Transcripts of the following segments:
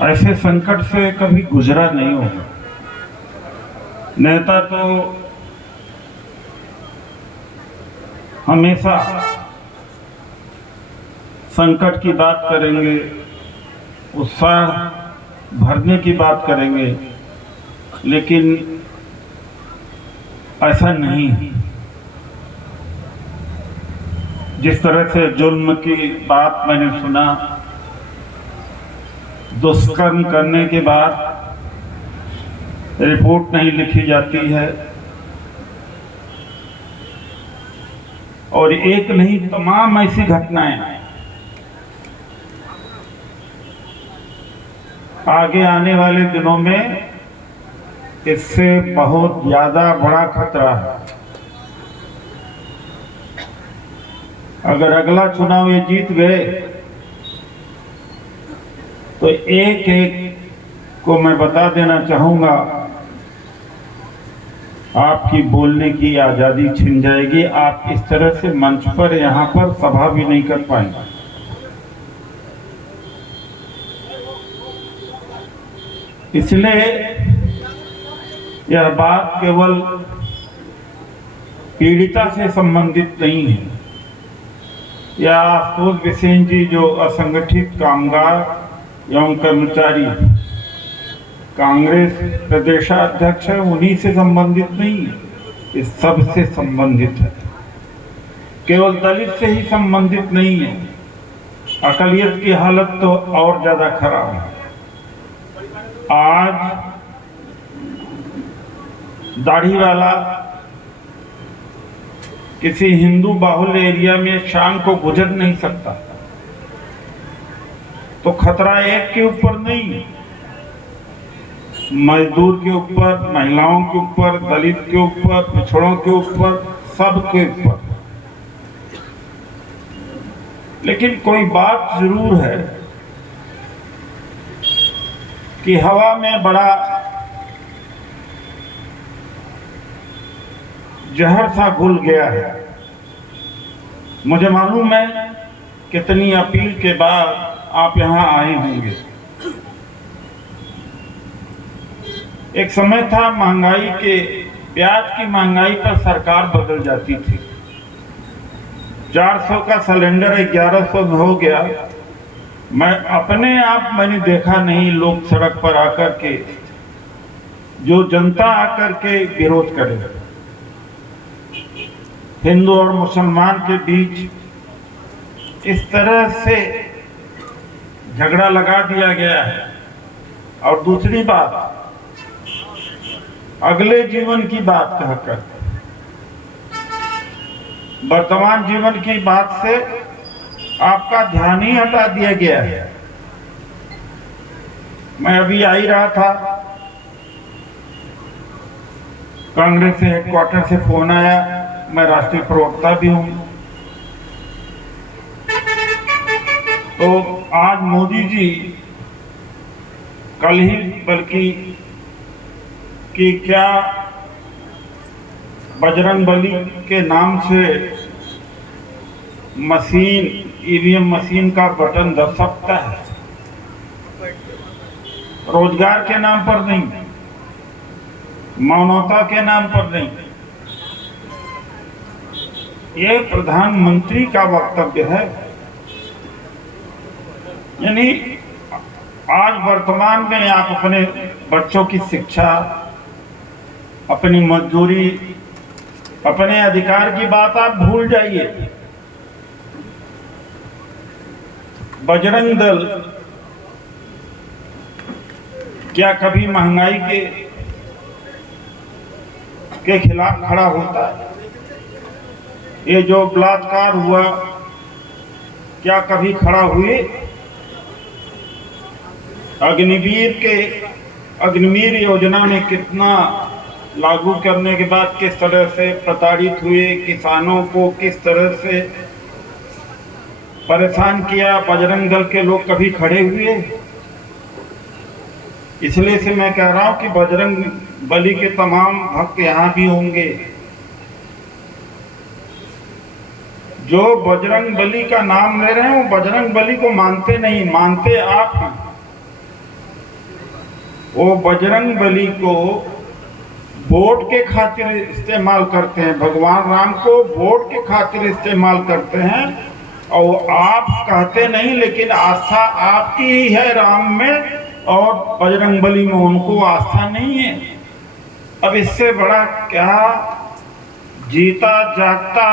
ऐसे संकट से कभी गुजरा नहीं होगा। नेता तो हमेशा संकट की बात करेंगे, उत्साह भरने की बात करेंगे, लेकिन ऐसा नहीं। जिस तरह से जुल्म की बात मैंने सुना, दुष्कर्म करने के बाद रिपोर्ट नहीं लिखी जाती है, और एक नहीं तमाम ऐसी घटनाएं आगे आने वाले दिनों में इससे बहुत ज्यादा बड़ा खतरा है। अगर अगला चुनाव ये जीत गए तो एक एक को मैं बता देना चाहूंगा, आपकी बोलने की आजादी छिन जाएगी। आप इस तरह से मंच पर यहां पर सभा भी नहीं कर पाएंगे। इसलिए यह बात केवल पीड़िता से संबंधित नहीं है। या आशुतोष बिसेन जी जो असंगठित कामगार एवं कर्मचारी कांग्रेस प्रदेशाध्यक्ष है, उन्हीं से संबंधित नहीं है, इस सब से संबंधित है। केवल दलित से ही संबंधित नहीं है। अकलियत की हालत तो और ज्यादा खराब है। आज दाढ़ी वाला किसी हिंदू बाहुल्य एरिया में शाम को गुजर नहीं सकता, तो खतरा एक के ऊपर नहीं, मजदूर के ऊपर, महिलाओं के ऊपर, दलित के ऊपर, पिछड़ों के ऊपर, सबके ऊपर। लेकिन कोई बात जरूर है कि हवा में बड़ा जहर सा घुल गया है। मुझे मालूम है कितनी अपील के बाद आप यहां आए होंगे। एक समय था महंगाई के, प्याज की महंगाई पर सरकार बदल जाती थी। 400 का सिलेंडर 1100 में हो गया। मैं अपने आप मैंने देखा नहीं, लोग सड़क पर आकर के, जो जनता आकर के विरोध करे। हिंदू और मुसलमान के बीच इस तरह से झगड़ा लगा दिया गया है। और दूसरी बात, अगले जीवन की बात कहकर वर्तमान जीवन की बात से आपका ध्यान ही हटा दिया गया है। मैं अभी आ ही रहा था, कांग्रेस से हेडक्वार्टर से फोन आया। मैं राष्ट्रीय प्रवक्ता भी हूं। तो आज मोदी जी कल ही बल्कि कि क्या बजरंगबली के नाम से मशीन, ईवीएम मशीन का बटन दब सकता है, रोजगार के नाम पर नहीं, मानवता के नाम पर नहीं। ये प्रधानमंत्री का वक्तव्य है। यानी आज वर्तमान में आप अपने बच्चों की शिक्षा, अपनी मजदूरी, अपने अधिकार की बात आप भूल जाइए। बजरंग दल क्या कभी महंगाई के खिलाफ खड़ा होता है? ये जो बलात्कार हुआ, क्या कभी खड़ा हुए? अग्निवीर योजना में कितना लागू करने के बाद किस तरह से प्रताड़ित हुए, किसानों को किस तरह से परेशान किया, बजरंग दल के लोग कभी खड़े हुए? इसलिए से मैं कह रहा हूं कि बजरंग बली के तमाम भक्त यहां भी होंगे। जो बजरंग बली का नाम ले रहे हैं वो बजरंग बली को मानते नहीं, मानते आप हैं। वो बजरंग बली को वोट के खातिर इस्तेमाल करते हैं, भगवान राम को वोट के खातिर इस्तेमाल करते हैं। और आप कहते नहीं, लेकिन आस्था आपकी ही है राम में, और बजरंग बली में उनको आस्था नहीं है। अब इससे बड़ा क्या जीता जागता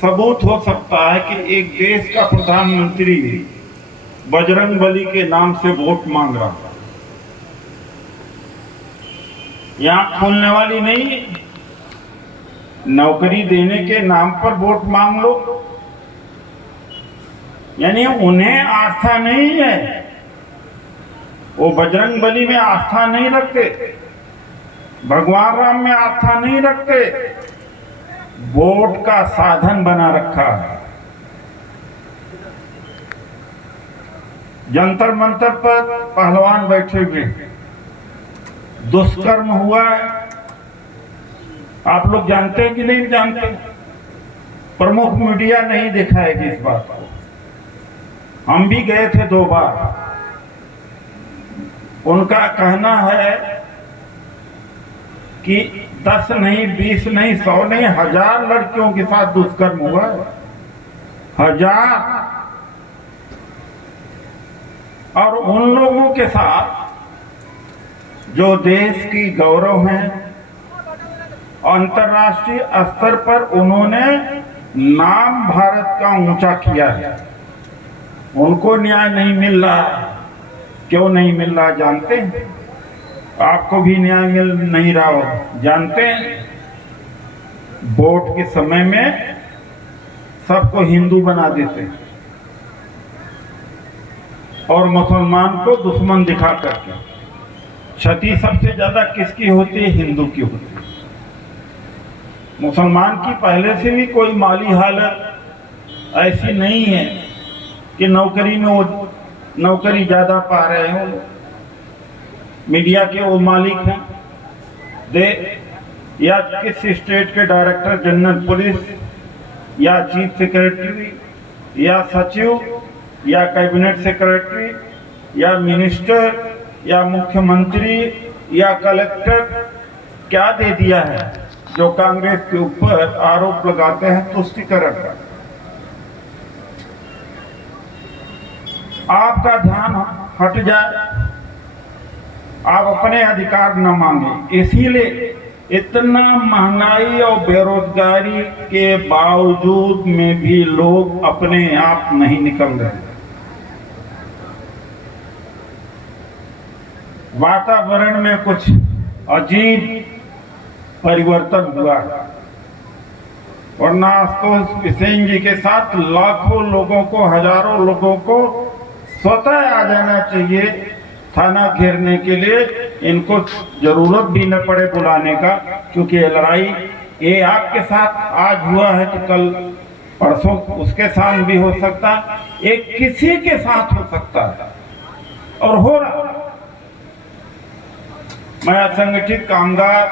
सबूत हो सकता है कि एक देश का प्रधानमंत्री बजरंग बली के नाम से वोट मांग रहा है? यहाँ खोलने वाली नहीं, नौकरी देने के नाम पर वोट मांग लो। यानी उन्हें आस्था नहीं है, वो बजरंग बली में आस्था नहीं रखते, भगवान राम में आस्था नहीं रखते, वोट का साधन बना रखा है। जंतर मंतर पर पहलवान बैठे हुए, दुष्कर्म हुआ है, आप लोग जानते हैं कि नहीं जानते? प्रमुख मीडिया नहीं दिखाएगी इस बात को। हम भी गए थे 2 बार। उनका कहना है कि 10 नहीं, 20 नहीं, 100 नहीं, 1000 लड़कियों के साथ दुष्कर्म हुआ है। 1000। और उन लोगों के साथ जो देश की गौरव हैं, अंतर्राष्ट्रीय स्तर पर उन्होंने नाम भारत का ऊंचा किया है, उनको न्याय नहीं मिल रहा। क्यों नहीं मिल रहा जानते हैं? आपको भी न्याय मिल नहीं रहा हो जानते हैं? वोट के समय में सबको हिंदू बना देते हैं और मुसलमान को दुश्मन दिखा करके। क्षति सबसे ज्यादा किसकी होती है? हिंदू की होती है। मुसलमान की पहले से भी कोई माली हालत ऐसी नहीं है कि नौकरी में वो नौकरी ज्यादा पा रहे हो। मीडिया के वो मालिक हैं, दे या किस स्टेट के डायरेक्टर जनरल पुलिस या चीफ सेक्रेटरी या सचिव या कैबिनेट सेक्रेटरी या मिनिस्टर या मुख्यमंत्री या कलेक्टर क्या दे दिया है जो कांग्रेस के ऊपर आरोप लगाते हैं तुष्टीकरण का। आपका ध्यान हट जाए, आप अपने अधिकार न मांगे। इसीलिए इतना महंगाई और बेरोजगारी के बावजूद में भी लोग अपने आप नहीं निकल रहे। वातावरण में कुछ अजीब परिवर्तन हुआ है, वरना आशुतोष सेन जी के साथ लाखों लोगों को, हजारों लोगों को स्वतः आ जाना चाहिए थाना घेरने के लिए। इनको जरूरत भी न पड़े बुलाने का, क्योंकि ये लड़ाई ये आपके साथ आज हुआ है तो कल परसों उसके साथ भी हो सकता है, एक किसी के साथ हो सकता है और हो रहा। मैं असंगठित कामगार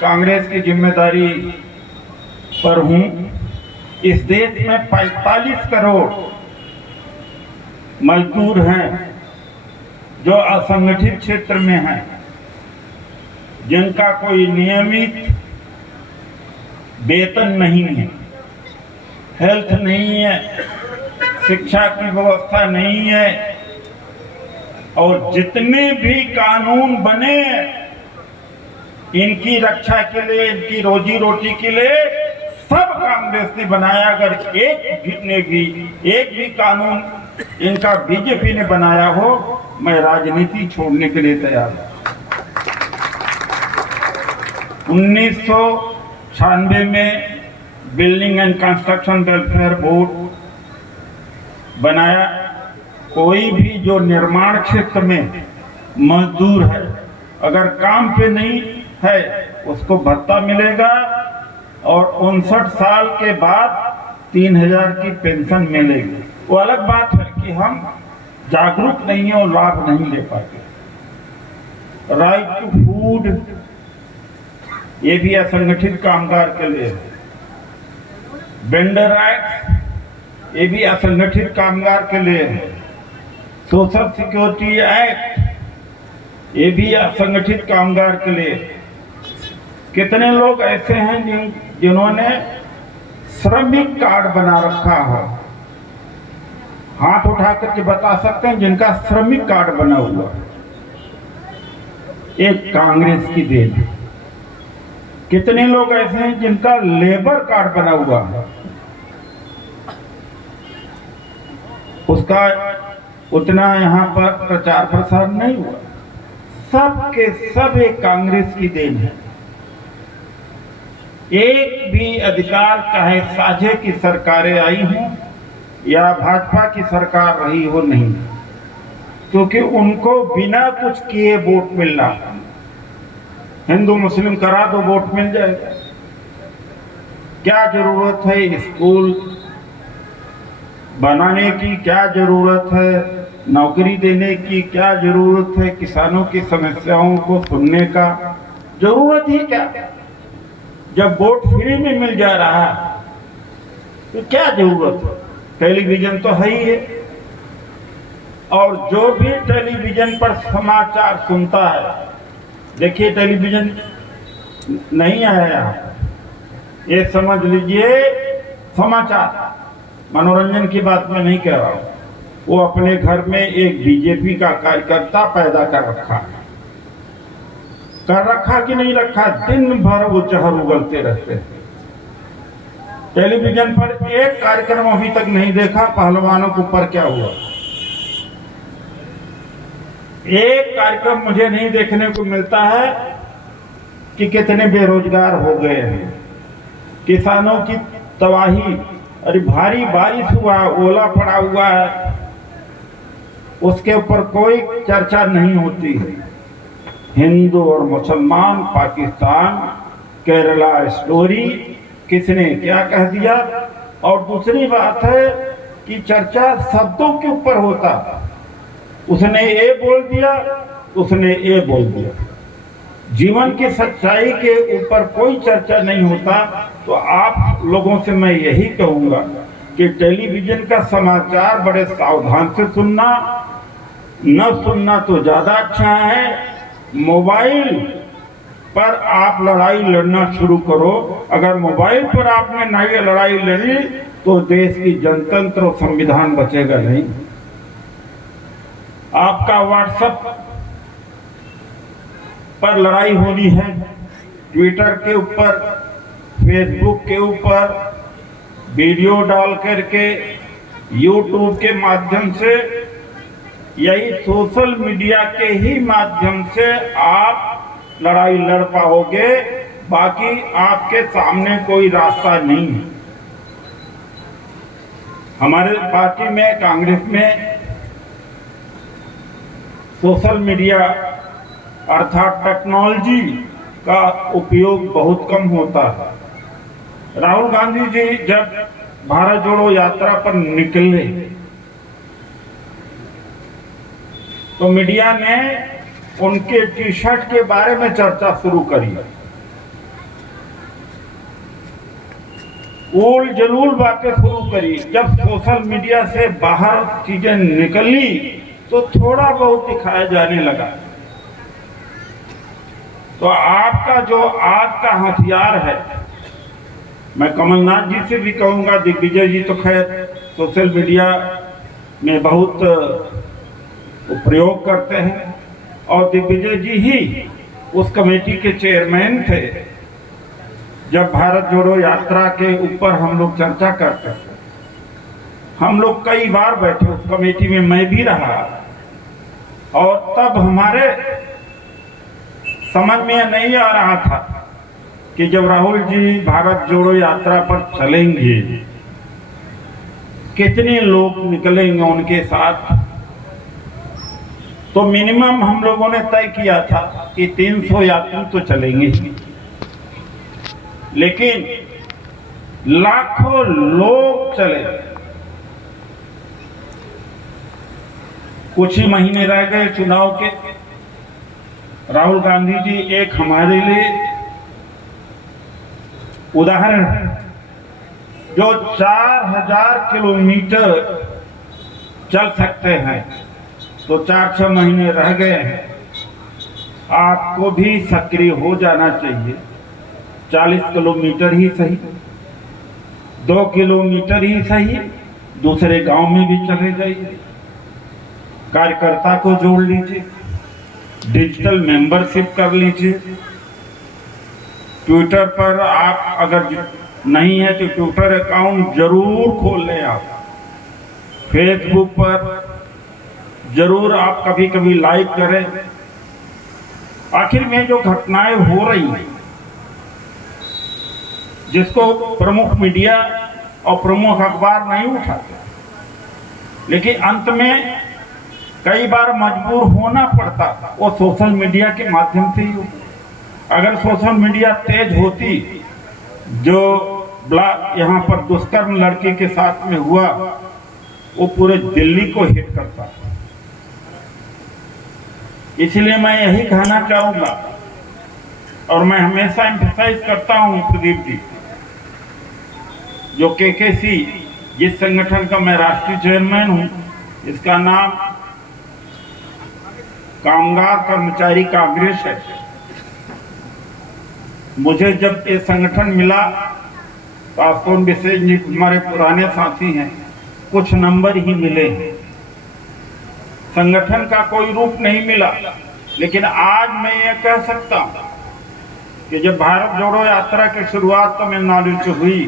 कांग्रेस की जिम्मेदारी पर हूं। इस देश में 45 करोड़ मजदूर हैं जो असंगठित क्षेत्र में हैं, जिनका कोई नियमित वेतन नहीं है, हेल्थ नहीं है, शिक्षा की व्यवस्था नहीं है, और जितने भी कानून बने इनकी रक्षा के लिए, इनकी रोजी रोटी के लिए, सब कांग्रेस ने बनाया। अगर एक भी कानून इनका बीजेपी ने बनाया हो, मैं राजनीति छोड़ने के लिए तैयार हूं। 1996 में building and construction welfare board बनाया। कोई भी जो निर्माण क्षेत्र में मजदूर है, अगर काम पे नहीं है उसको भत्ता मिलेगा, और 59 साल के बाद 3000 की पेंशन मिलेगी। वो अलग बात है कि हम जागरूक नहीं है और लाभ नहीं ले पाते। राइट टू फूड, ये भी असंगठित कामगार के लिए। वेंडर राइट्स, ये भी असंगठित कामगार के लिए है। सोशल सिक्योरिटी एक्ट, ये भी असंगठित कामगार के लिए। कितने लोग ऐसे हैं जिन्होंने श्रमिक कार्ड बना रखा है? हाथ उठा करके बता सकते हैं जिनका श्रमिक कार्ड बना हुआ है? एक कांग्रेस की देन है। कितने लोग ऐसे हैं जिनका लेबर कार्ड बना हुआ है? उसका उतना यहाँ पर प्रचार प्रसार नहीं हुआ। सब के सब एक कांग्रेस की देन है। एक भी अधिकार चाहे साझे की सरकारें आई हों या भाजपा की सरकार रही हो नहीं, क्योंकि उनको बिना कुछ किए वोट मिलना। हिंदू मुस्लिम करा दो वोट मिल जाएगा। क्या जरूरत है स्कूल बनाने की? क्या जरूरत है नौकरी देने की? क्या जरूरत है किसानों की समस्याओं को सुनने का? जरूरत ही क्या? जब वोट फ्री में मिल जा रहा है तो क्या जरूरत है? टेलीविजन तो है ही है, और जो भी टेलीविजन पर समाचार सुनता है, देखिए टेलीविजन नहीं आया यहाँ, ये समझ लीजिए समाचार, मनोरंजन की बात मैं नहीं कह रहा हूं। वो अपने घर में एक बीजेपी का कार्यकर्ता पैदा कर रखा कि नहीं रखा, दिन भर वो जहर उगलते रहते हैं। टेलीविजन पर एक कार्यक्रम अभी तक नहीं देखा पहलवानों के ऊपर क्या हुआ। एक कार्यक्रम मुझे नहीं देखने को मिलता है कि कितने बेरोजगार हो गए हैं, किसानों की तबाही। अरे भारी बारिश हुआ, ओला पड़ा हुआ है, उसके ऊपर कोई चर्चा नहीं होती है। हिंदू और मुसलमान, पाकिस्तान, केरला स्टोरी, किसने क्या कह दिया। और दूसरी बात है कि चर्चा शब्दों के ऊपर होता, उसने ये बोल दिया, उसने ये बोल दिया। जीवन की सच्चाई के ऊपर कोई चर्चा नहीं होता। तो आप लोगों से मैं यही कहूंगा कि टेलीविजन का समाचार बड़े सावधान से सुनना, न सुनना तो ज्यादा अच्छा है। मोबाइल पर आप लड़ाई लड़ना शुरू करो। अगर मोबाइल पर आपने नई लड़ाई लड़ी तो देश की जनतंत्र और संविधान बचेगा नहीं। आपका व्हाट्सएप पर लड़ाई होनी है, ट्विटर के ऊपर, फेसबुक के ऊपर वीडियो डाल करके, यूट्यूब के माध्यम से, यही सोशल मीडिया के ही माध्यम से आप लड़ाई लड़ पाओगे। बाकी आपके सामने कोई रास्ता नहीं है। हमारे पार्टी में, कांग्रेस में सोशल मीडिया अर्थात टेक्नोलॉजी का उपयोग बहुत कम होता है। राहुल गांधी जी जब भारत जोड़ो यात्रा पर निकले तो मीडिया ने उनके टी शर्ट के बारे में चर्चा शुरू करी। उल जलूल बातें शुरू करी। जब सोशल मीडिया से बाहर चीजें निकली तो थोड़ा बहुत दिखाया जाने लगा। तो आपका जो आज का हथियार है, मैं कमलनाथ जी से भी कहूंगा, दिग्विजय जी तो खैर सोशल मीडिया में बहुत प्रयोग करते हैं, और दिग्विजय जी ही उस कमेटी के चेयरमैन थे जब भारत जोड़ो यात्रा के ऊपर हम लोग चर्चा करते थे। हम लोग कई बार बैठे उस कमेटी में, मैं भी रहा, और तब हमारे समझ में नहीं आ रहा था कि जब राहुल जी भारत जोड़ो यात्रा पर चलेंगे कितने लोग निकलेंगे उनके साथ। तो मिनिमम हम लोगों ने तय किया था कि 300 यात्री तो चलेंगे, लेकिन लाखों लोग चले। कुछ ही महीने रह गए चुनाव के। राहुल गांधी जी एक हमारे लिए उदाहरण है, जो 4000 किलोमीटर चल सकते हैं। तो 4-6 महीने रह गए हैं, आपको भी सक्रिय हो जाना चाहिए। 40 किलोमीटर ही सही, 2 किलोमीटर ही सही, दूसरे गांव में भी चले जाइए, कार्यकर्ता को जोड़ लीजिए, डिजिटल मेंबरशिप कर लीजिए। ट्विटर पर आप अगर नहीं है तो ट्विटर अकाउंट जरूर खोल लें आप। फेसबुक पर जरूर आप कभी कभी लाइक करें। आखिर में जो घटनाएं हो रही हैं, जिसको प्रमुख मीडिया और प्रमुख अखबार नहीं उठाते, लेकिन अंत में कई बार मजबूर होना पड़ता, वो सोशल मीडिया के माध्यम से ही होता। अगर सोशल मीडिया तेज होती, जो यहाँ पर दुष्कर्म लड़की के साथ में हुआ वो पूरे दिल्ली को हिट करता। इसलिए मैं यही कहना चाहूंगा और मैं हमेशा एम्फसाइज करता हूं प्रदीप जी, जो केकेसी जिस संगठन का मैं राष्ट्रीय चेयरमैन हूं, इसका नाम कामगार कर्मचारी कांग्रेस है। मुझे जब ये संगठन मिला, वास्तव में विशेष जी हमारे पुराने साथी हैं, कुछ नंबर ही मिले हैं, संगठन का कोई रूप नहीं मिला। लेकिन आज मैं ये कह सकता हूं कि जब भारत जोड़ो यात्रा की शुरुआत तमिलनाडु से हुई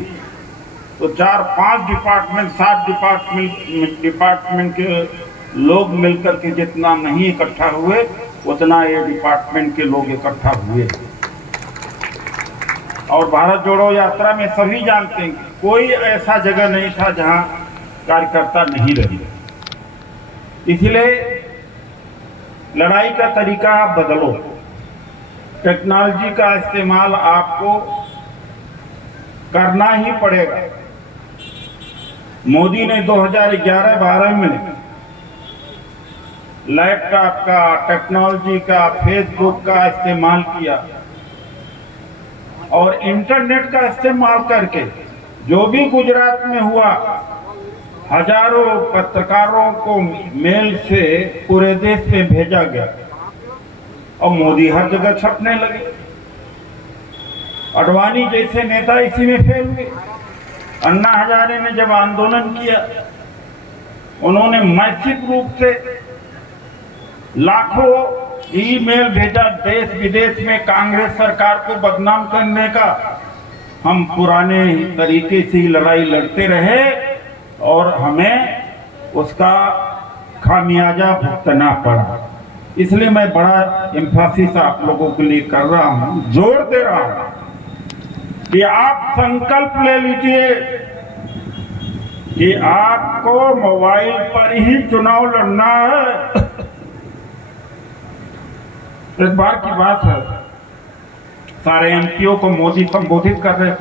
तो 4-5 डिपार्टमेंट, 7 डिपार्टमेंट के लोग मिलकर के जितना नहीं इकट्ठा हुए, उतना ये डिपार्टमेंट के लोग इकट्ठा हुए। और भारत जोड़ो यात्रा में सभी जानते हैं कि कोई ऐसा जगह नहीं था जहां कार्यकर्ता नहीं रहे। इसलिए लड़ाई का तरीका आप बदलो, टेक्नोलॉजी का इस्तेमाल आपको करना ही पड़ेगा। मोदी ने 2011-12 में लैपटॉप का, टेक्नोलॉजी का, फेसबुक का इस्तेमाल किया और इंटरनेट का इस्तेमाल करके जो भी गुजरात में हुआ, हजारों पत्रकारों को मेल से पूरे देश में भेजा गया और मोदी हर जगह छपने लगे। अडवाणी जैसे नेता इसी में फेल हुए। अन्ना हजारे ने जब आंदोलन किया, उन्होंने मैसिव रूप से लाखों ईमेल भेजा देश विदेश में कांग्रेस सरकार को बदनाम करने का। हम पुराने तरीके से ही लड़ाई लड़ते रहे और हमें उसका खामियाजा भुगतना पड़ा। इसलिए मैं बड़ा एम्फासिस आप लोगों के लिए कर रहा हूं, जोर दे रहा हूं कि आप संकल्प ले लीजिए कि आपको मोबाइल पर ही चुनाव लड़ना है। इस बार की बात है, सारे एमपीओ को मोदी संबोधित कर रहे थे।